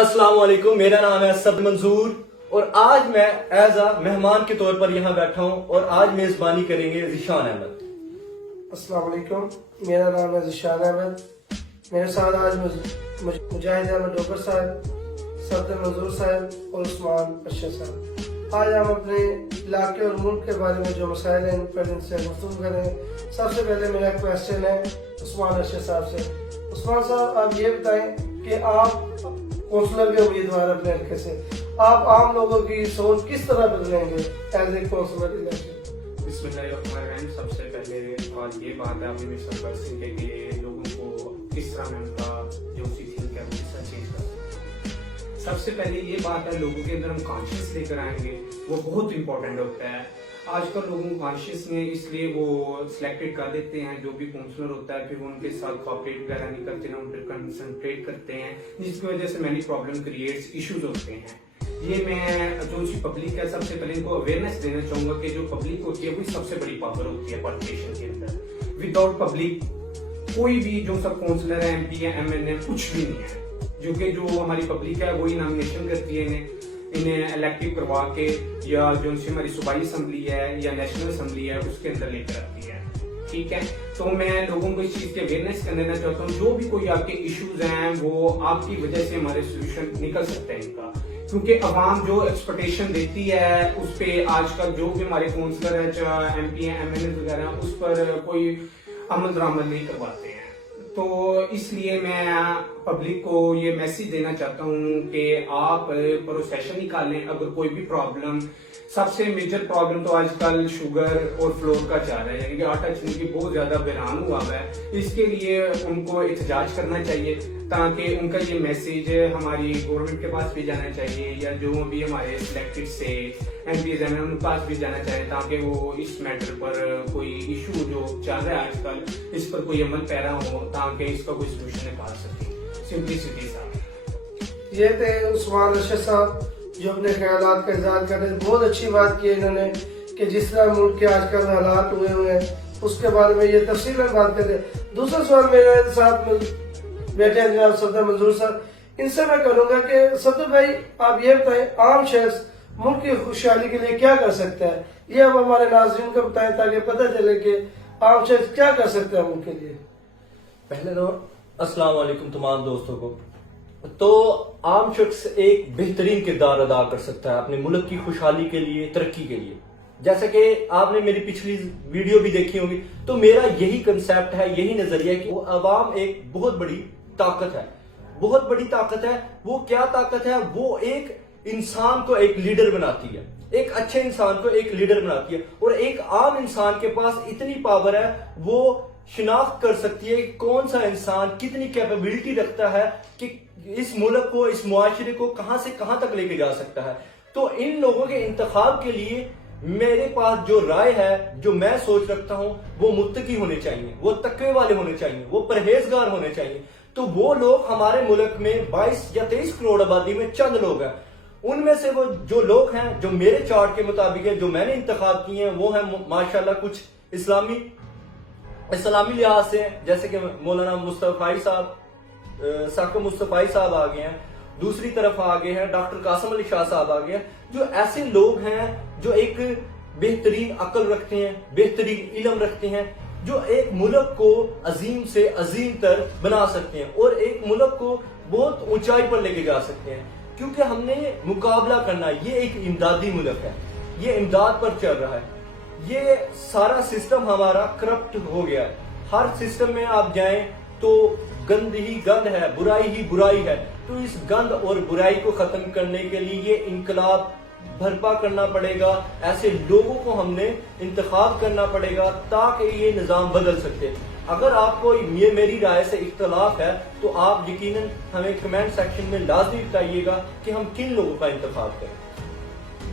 अस्सलाम वालेकुम, मेरा नाम है असद मंजूर और आज मैं एज अ मेहमान के तौर पर यहाँ बैठा हूँ और आज मेजबानी करेंगे ज़ीशान अहमद। अस्सलाम वालेकुम, मेरा नाम है ज़ीशान अहमद। मेरे साथ आज मुजाहिद अहमद डोगर साहब, सफदर मंजूर साहब और उस्मान अरशद साहब। आज हम अपने इलाके और मुल्क के बारे में जो मसाइल हैं इन पर इनसे गुफ्तगू करें। सबसे पहले मेरा क्वेश्चन है उस्मान अरशद साहब से। उस्मान साहब, आप ये बताएं कि आप कौंसलर के उम्मीदवार अपने हल्के से, आप आम लोगों की सोच किस तरह बदलेंगे एज ए कौंसलर इलेक्शन? बिस्मिल्लाहिर्रहमानिर्रहीम। सबसे पहले और ये बात है अभी मिस्टर पर्सन के लोगों को किस तरह में उनका जो सी थिंक है किस तरह चेंज कर सकते हैं। सबसे पहले ये बात है लोगों के अंदर हम कॉन्शियस लेकर आएंगे, वो बहुत इंपॉर्टेंट होता है। आजकल लोगों को कॉन्शियस में इसलिए वो सिलेक्टेड कर देते हैं जो भी काउंसलर होता है, फिर वो उनके साथ कोऑपरेट वगैरह नहीं करते ना, उन पर कंसंट्रेट करते हैं, जिसकी वजह से मैनी प्रॉब्लम क्रिएट्स इश्यूज होते हैं। ये मैं जो सी पब्लिक है सबसे पहले इनको अवेयरनेस देना चाहूंगा कि जो पब्लिक होती है वही सबसे बड़ी पावर होती है पॉलिटिशियन के अंदर। विदाउट पब्लिक कोई भी जो सब काउंसलर है, एमपी है, एमएलए कुछ भी नहीं है। जो हमारी पब्लिक है वही नॉमिनेशन करती है इन्हें इलेक्टिव करवा के, या जो हमारी सूबाई असम्बली है या नेशनल असम्बली है उसके अंदर लेकर आती है। ठीक है, तो मैं लोगों को इस चीज की अवेयरनेस कर देना चाहता हूँ। जो भी कोई आपके इश्यूज हैं वो आपकी वजह से हमारे सोल्यूशन निकल सकते हैं इनका, क्योंकि अवाम जो एक्सपेक्टेशन देती है उस पे आजकल जो भी हमारे काउंसलर है, चाहे एमपी है, एमएलए वगैरह, उस पर कोई अमल दरामद नहीं करवाते हैं। तो इसलिए मैं पब्लिक को ये मैसेज देना चाहता हूँ कि आप प्रोसेशन निकालें अगर कोई भी प्रॉब्लम। सबसे मेजर प्रॉब्लम तो आजकल शुगर और फ्लोर का जा रहा है, यानी कि आटा चीनी की बहुत ज्यादा बहरान हुआ है। इसके लिए उनको एहतजाज करना चाहिए ताकि उनका ये मैसेज हमारी गवर्नमेंट के पास भी जाना चाहिए, या जो भी हमारे सिलेक्टेड से एमपीज हैं उनके पास भी जाना चाहिए, ताकि वो इस मैटर पर कोई इशू जो चल रहा है आजकल इस पर कोई अमल पैरा हो, ताकि इसका कोई सोल्यूशन निकाल सके। सिंपलिसिटी साहब। ये थे उस्मान अरशद साहब जो अपने ख्यालात का इज़हार कर रहे हैं। बहुत अच्छी बात की इन्होंने कि जिस तरह मुल्क के आजकल हालात हुए हैं उसके बारे में ये तफसीलन बात कर रहे हैं। दूसरा सवाल मेरे साथ बैठे हैं जनाब सफदर मंजूर साहब, इनसे मैं करूंगा कि सफदर भाई आप ये बताएं आम शख्स मुल्क की खुशहाली के लिए क्या कर सकता है, ये अब हमारे नाज़रीन को बताएं ताकि पता चले कि आम शख्स क्या कर सकता है मुल्क के लिए। पहले तो अस्सलाम वालेकुम तमाम दोस्तों को। तो आम शख्स एक बेहतरीन किरदार अदा कर सकता है अपने मुल्क की खुशहाली के लिए, तरक्की के लिए। जैसे कि आपने मेरी पिछली वीडियो भी देखी होगी, तो मेरा यही कंसेप्ट है, यही नजरिया कि वो अवाम एक बहुत बड़ी ताकत है, बहुत बड़ी ताकत है। वो क्या ताकत है? वो एक इंसान को एक लीडर बनाती है, एक अच्छे इंसान को एक लीडर बनाती है। और एक आम इंसान के पास इतनी पावर है, वो शिनाख्त कर सकती है कि कौन सा इंसान कितनी कैपेबिलिटी रखता है कि इस मुल्क को, इस मुआशरे को कहां से कहां तक लेके जा सकता है। तो इन लोगों के इंतखाब के लिए मेरे पास जो राय है, जो मैं सोच रखता हूं, वो मुत्तकी होने चाहिए, वो तकवे वाले होने चाहिए, वो परहेजगार होने चाहिए। तो वो लोग हमारे मुल्क में 22 या 23 करोड़ आबादी में चंद लोग हैं, उनमें से वो जो लोग हैं जो मेरे चार्ट के मुताबिक है, जो मैंने इंतखाब किए हैं, वो है माशाल्लाह कुछ इस्लामी लिहाज से, जैसे कि मौलाना मुस्तफाई साहब, साकिब मुस्तफाई साहब आ गए हैं। दूसरी तरफ आ गए हैं डॉक्टर कासिम अली शाह साहब आ गए हैं, जो ऐसे लोग हैं जो एक बेहतरीन अक्ल रखते हैं, बेहतरीन इल्म रखते हैं, जो एक मुल्क को अजीम से अजीम तर बना सकते हैं और एक मुल्क को बहुत ऊंचाई पर लेके जा सकते हैं। क्योंकि हमने मुकाबला करना, ये एक इमदादी मुल्क है, ये इमदाद पर चल रहा है। ये सारा सिस्टम हमारा करप्ट हो गया है। हर सिस्टम में आप जाएं तो गंद ही गंद है, बुराई ही बुराई है। तो इस गंद और बुराई को खत्म करने के लिए ये इनकलाब भरपा करना पड़ेगा, ऐसे लोगों को हमने इंतखाब करना पड़ेगा ताकि ये निजाम बदल सके। अगर आपको ये मेरी राय से इख्तलाफ है तो आप यकीनन हमें कमेंट सेक्शन में लाजमी बताइएगा कि हम किन लोगों का इंतखाब करें।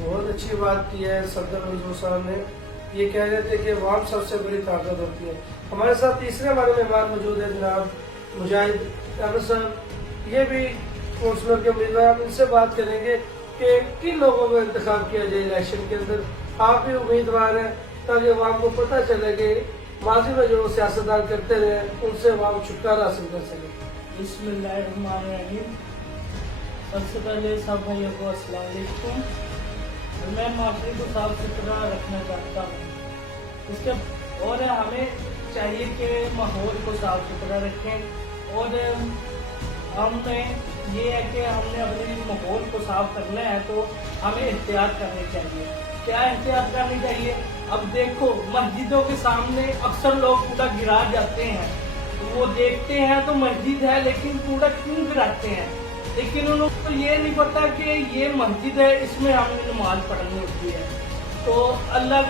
बहुत अच्छी बात की है सफदर मंजूर साहब ने, ये कह रहे थे कि अवाम सबसे बड़ी ताकत होती है। हमारे साथ तीसरे हमारे मेहमान मौजूद है जनाब मुजाहिद अहमद साहब, ये भी काउंसलर के उम्मीदवार। इनसे बात करेंगे कि किन लोगों का इंतखाब किया जाए इलेक्शन के अंदर। आप भी उम्मीदवार हैं, ताकि अवाम को पता चले कि माजी में जो सियासतदान करते रहे उनसे अवाम छुटकारा हासिल कर सके। बिस्मिल्लाहिर्रहमानिर्रहीम। सबसे पहले सब भाइयों को अस्सलाम वालेकुम। मैं माशरे को साफ सुथरा रखना चाहता हूँ। इसके और हमें चाहिए कि माहौल को साफ सुथरा रखें और हमें ये है कि हमने अपने माहौल को साफ करना है तो हमें एहतियात करनी चाहिए। क्या एहतियात करनी चाहिए? अब देखो मस्जिदों के सामने अक्सर लोग कूड़ा गिरा जाते हैं, वो देखते हैं तो मस्जिद है लेकिन कूड़ा क्यों गिराते हैं, लेकिन उनको ये नहीं पता कि ये मस्जिद है, इसमें हमने नमाज पढ़नी होती है। तो अल्लाह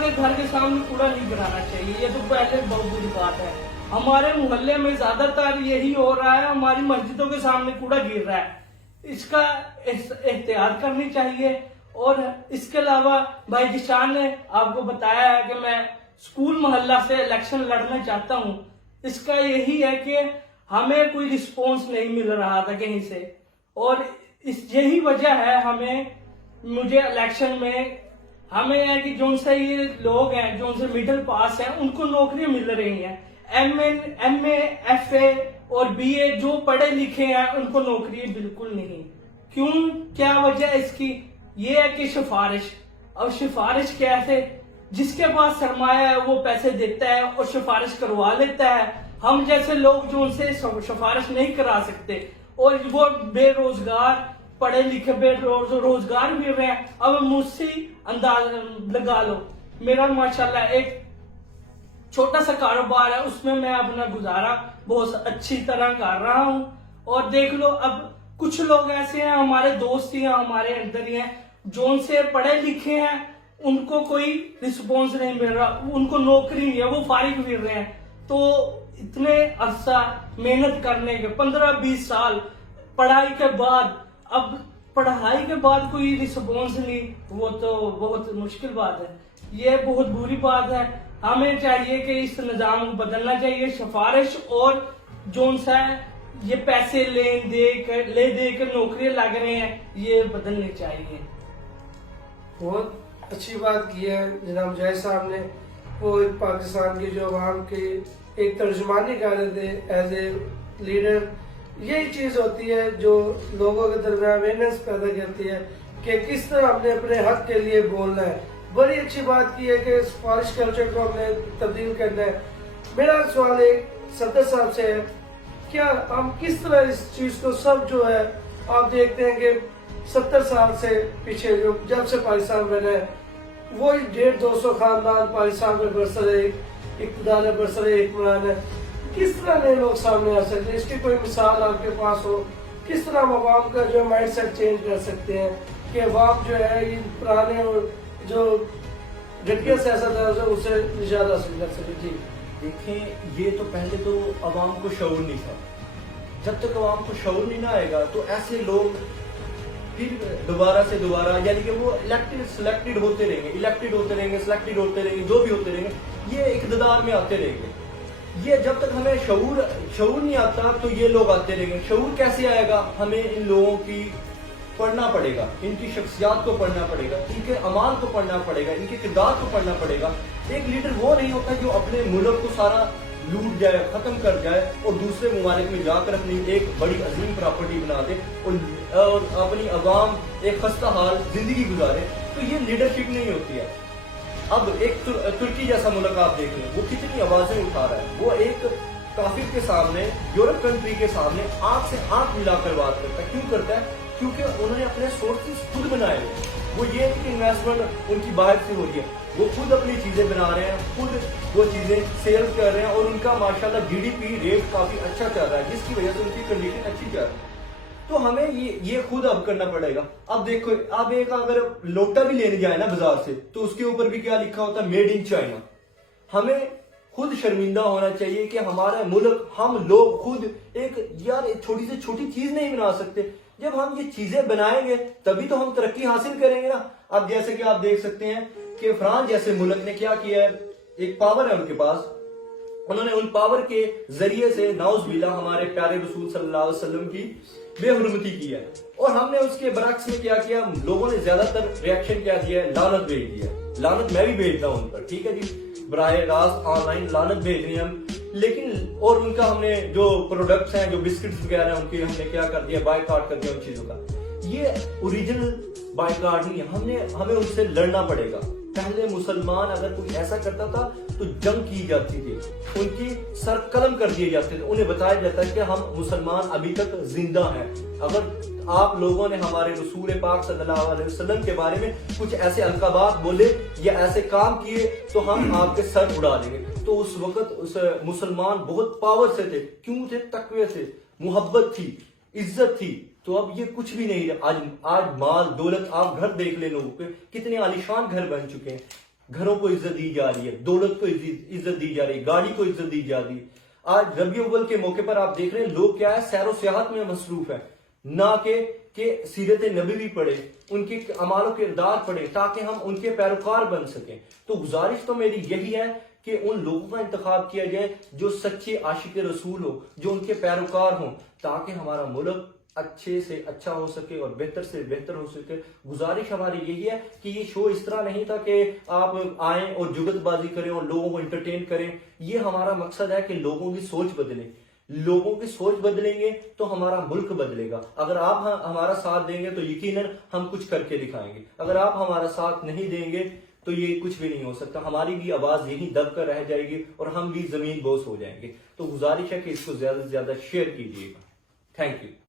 के घर के सामने कूड़ा नहीं गिराना चाहिए, ये तो पहले बहुत बुरी बात है। हमारे मोहल्ले में ज्यादातर यही हो रहा है, हमारी मस्जिदों के सामने कूड़ा गिर रहा है, इसका एहतियात करनी चाहिए। और इसके अलावा भाई जिशान ने आपको बताया है कि मैं स्कूल मोहल्ला से इलेक्शन लड़ना चाहता हूँ, इसका यही है कि हमें कोई रिस्पॉन्स नहीं मिल रहा था कहीं से, और यही वजह है मुझे इलेक्शन में हमें है कि जो से ये लोग हैं जो से मिडिल पास हैं उनको नौकरियां मिल रही हैं। एमए एफए और बीए जो पढ़े लिखे हैं उनको नौकरी बिल्कुल नहीं। क्यों? क्या वजह इसकी? ये है कि सिफारिश। अब सिफारिश कैसे? जिसके पास सरमाया है वो पैसे देता है और सिफारिश करवा लेता है। हम जैसे लोग जो उनसे सिफारिश नहीं करा सकते और वो बेरोजगार पढ़े लिखे बेरोजगार भी रहे हैं। अब मुझसे अंदाज लगा लो, मेरा माशाल्लाह एक छोटा सा कारोबार है, उसमें मैं अपना गुजारा बहुत अच्छी तरह कर रहा हूं। और देख लो अब कुछ लोग ऐसे हैं, हमारे दोस्त ही हैं, हमारे अंदर ही हैं, जो उनसे पढ़े लिखे हैं, उनको कोई रिस्पॉन्स नहीं मिल रहा, उनको नौकरी नहीं है, वो फारिग फिर रहे हैं। तो इतने अरसा मेहनत करने के 15-20 साल पढ़ाई के बाद, अब पढ़ाई के बाद कोई रिस्पॉन्स नहीं, वो तो बहुत मुश्किल बात है, ये बहुत बुरी बात है। हमें चाहिए कि इस निजाम को बदलना चाहिए। सिफारिश और जोन सा ये पैसे ले दे कर नौकरियां लग रहे हैं, ये बदलने चाहिए। बहुत अच्छी बात की है जनाब मुजाहिद साहब ने। वो पाकिस्तान की जो अवाम की एक तर्जुमानी कर रहे थे एज ए लीडर। यही चीज होती है जो लोगों के दरमियान अवेयरनेस पैदा करती है कि किस तरह हमने अपने हक के लिए बोलना है। बड़ी अच्छी बात की है कि सिफारिश कल्चर को हमने तब्दील करना है। मेरा सवाल एक सदर साहब से है, क्या हम किस तरह इस चीज को सब जो है, आप देखते हैं कि 70 साल से पीछे जो जब से पाकिस्तान बना है वो 150-200 खानदान पाकिस्तान में बरसरे इक़्तिदार बरसरे हुक्मरान है। किस तरह नए लोग सामने आ सकते हैं? इसकी कोई मिसाल आपके पास हो? किस तरह हम अवाम का जो माइंड सेट चेंज कर सकते हैं कि अवाम जो है इन पुराने और जो घटिया सियासत है उसे निजात हासिल कर सके? जी देखें, ये तो पहले तो अवाम को शऊर नहीं था। जब तक अवाम को शऊर नहीं ना आएगा तो ऐसे लोग फिर दोबारा से दोबारा, यानी कि वो सिलेक्टेड होते रहेंगे, सिलेक्टेड होते रहेंगे, जो भी होते रहेंगे, ये इक़्तिदार में आते रहेंगे। ये जब तक हमें शऊर नहीं आता तो ये लोग आते रहेंगे। शऊर कैसे आएगा? हमें इन लोगों की पढ़ना पड़ेगा, इनकी शख्सियात को पढ़ना पड़ेगा, इनके अमाल को पढ़ना पड़ेगा, इनके किरदार को पढ़ना पड़ेगा। एक लीडर वो नहीं होता जो अपने मुल्क को सारा लूट जाए, खत्म कर जाए और दूसरे ममालिक में जाकर अपनी एक बड़ी अजीम प्रॉपर्टी बना दे और अपनी अवाम एक खस्ता हाल जिंदगी गुजारे। तो ये लीडरशिप नहीं होती है। अब एक तुर्की जैसा मुल्क आप देख लें, वो कितनी आवाजें उठा रहा है। वो एक काफिर के सामने, यूरोप कंट्री के सामने आंख से आंख मिलाकर बात करता है। क्यों करता है? क्योंकि उन्होंने अपने सोर्सेस खुद बनाए हैं। वो ये नहीं कि इन्वेस्टमेंट उनकी बाहर से हो रही है, वो खुद अपनी चीजें बना रहे हैं, खुद वो चीजें सेल कर रहे हैं और उनका माशाल्लाह जीडीपी रेट काफी अच्छा चल रहा है, जिसकी वजह से उनकी कंडीशन अच्छी चल रही है। तो हमें ये खुद अब करना पड़ेगा। अब देखो, अब एक अगर लोटा भी लेने जाए ना बाजार से तो उसके ऊपर भी क्या लिखा होता है? Made in China. हमें खुद शर्मिंदा होना चाहिए कि हमारा मुल्क, हम लोग खुद एक छोटी से छोटी चीज नहीं बना सकते। जब हम ये चीजें बनाएंगे तभी तो हम तरक्की हासिल करेंगे ना। अब जैसे कि आप देख सकते हैं कि फ्रांस जैसे मुल्क ने क्या किया है, एक पावर है उनके पास, उन्होंने उन पावर के जरिए से नाउज़ुबिल्लाह हमारे प्यारे रसूल सल्लल्लाहु अलैहि वसल्लम की बेहुरमती की है। और हमने उसके बरक्स में क्या किया, लोगों ने ज्यादातर रिएक्शन क्या दिया है? लानत भेज दिया। लानत मैं भी भेजता हूं उन पर, ठीक है जी, बराह रास्त ऑनलाइन लानत भेज रहे हैं हम। لیکن اور ان کا ہم نے جو پروڈکٹس ہیں جو بسکٹس وغیرہ ہیں ان کی ہم نے کیا کر دیا بائیکاٹ کر دیا ان چیزوں کا. یہ اوریجنل بائیکاٹ نہیں ہے. ہمیں ان سے لڑنا پڑے گا. پہلے مسلمان اگر کوئی ایسا کرتا تھا تو جنگ کی جاتی تھی, ان کی سر قلم کر دیے جاتے تھے, انہیں بتایا جاتا ہے کہ ہم مسلمان ابھی تک زندہ ہیں. اگر آپ لوگوں نے ہمارے رسول پاک صلی اللہ علیہ وسلم کے بارے میں کچھ ایسے القابات بولے یا ایسے کام کیے تو ہم آپ کے سر اڑا دیں گے. تو اس وقت اس مسلمان بہت پاور سے تھے. کیوں تھے؟ تقوی سے, محبت تھی, عزت تھی. تو اب یہ کچھ بھی نہیں ہے. آج مال دولت, آپ گھر دیکھ لیں لوگوں کے کتنے عالیشان گھر بن چکے ہیں. گھروں کو عزت دی جا رہی ہے, دولت کو عزت دی جا رہی ہے, گاڑی کو عزت دی جا رہی ہے. آج ربیع الاول کے موقع پر آپ دیکھ رہے ہیں لوگ کیا ہے, سیر و سیاحت میں مصروف ہے, نہ کہ سیرت نبوی پڑھے, ان کے اعمال و کردار پڑھے تاکہ ہم ان کے پیروکار بن سکیں. تو گزارش تو میری یہی ہے کہ ان لوگوں کا انتخاب کیا جائے جو سچے عاشق رسول ہو, جو ان کے پیروکار ہوں, تاکہ ہمارا ملک اچھے سے اچھا ہو سکے اور بہتر سے بہتر ہو سکے. گزارش ہماری یہی ہے کہ یہ شو اس طرح نہیں تھا کہ آپ آئیں اور جگت بازی کریں اور لوگوں کو انٹرٹین کریں. یہ ہمارا مقصد ہے کہ لوگوں کی سوچ بدلے. لوگوں کی سوچ بدلیں گے تو ہمارا ملک بدلے گا. اگر آپ ہمارا ساتھ دیں گے تو یقیناً ہم کچھ کر کے دکھائیں گے. اگر آپ ہمارا ساتھ نہیں دیں گے تو یہ کچھ بھی نہیں ہو سکتا. ہماری بھی آواز یہی دب کر رہ جائے گی اور ہم بھی زمین بوس ہو جائیں گے. تو گزارش ہے کہ اس کو زیادہ سے زیادہ شیئر کیجیے گا. Thank you.